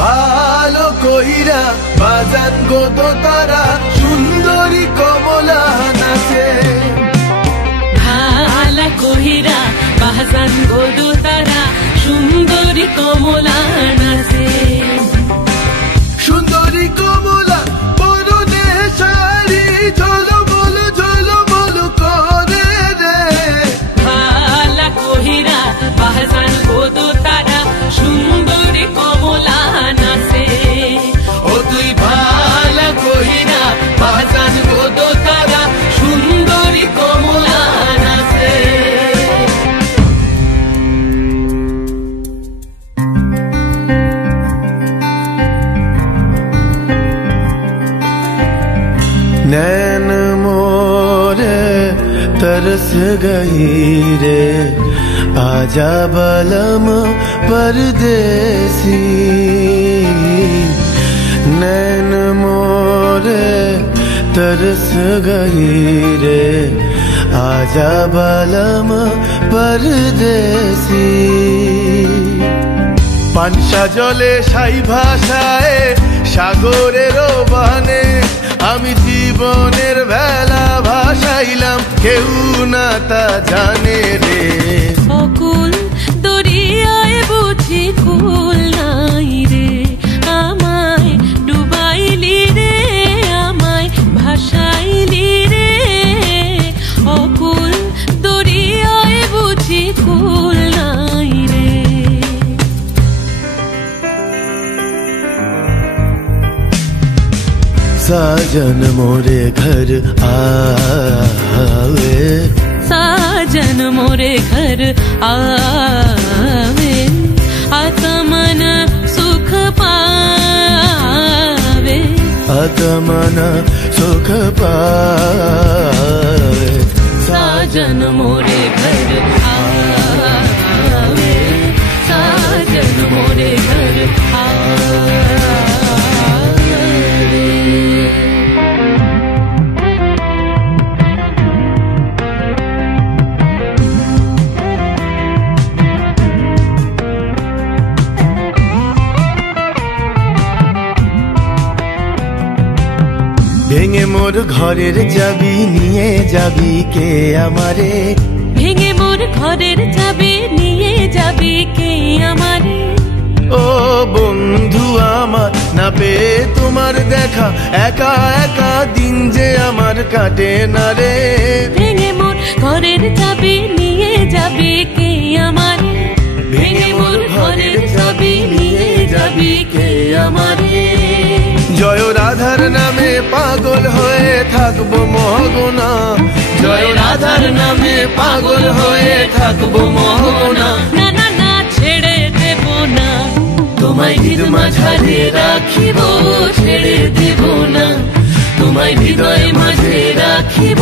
ভালো কইরা বাজান গো দোতারা সুন্দরী কমলা নাচে ভালো কইরা বাজান গো দোতারা সুন্দরী কমলা নাচে সুন্দরী কমলা পরনে শাড়ি ঝলমল করে রে ভালো কইরা বাজান গো দোতারা সুন্দরী কমলা নাচে ও তুই ভালো কইরা বাজান গো দোতারা সুন্দরী কমলা নাচে नैन मोरे तरस गई रे आजा बलम परदेसी नैन मोरे तरस गई रे आजा बलम परदेसी पानसा जले साई भाषाए सागरेर बाने আমি জীবনের বেলা ভাসাইলাম কেউ না তা জানে রে অকুল দরিয়ায় বুঝি কুল নাই রে আমায় ডুবাইলি রে আমায় ভাসাইলি রে অকুল দরিয়ায় বুঝি কুল নাই রে साजन मोरे घर आवे साजन मोरे घर आवे आत्मन सुख पावे आत्मन सुख पावे साजन मोरे घर आवे साजन मोरे घर आवे ভেঙে মোর ঘরের চাবি নিয়ে যাবি কে আমারে ভেঙে মোর ঘরের চাবি নিয়ে যাবি কে আমারে ও বন্ধু আমার না পেয়ে তোমার দেখা একা একা দিন যে আমার কাটে না রে ভেঙে মোর ঘরের চাবি নিয়ে যাবি কে আমারে ভেঙে মোর ঘরের চাবি নিয়ে যাবি কে আমারে জয় রাধার নামে পাগল হয়ে থাকবো মহগোনা জয় রাধার নামে পাগল হয়ে থাকবো মহগোনা না না না ছেড়ে দেব না তোমায় হৃদ মাঝারে রাখিব ছেড়ে দেব না তোমায় হৃদয় মাঝে রাখিব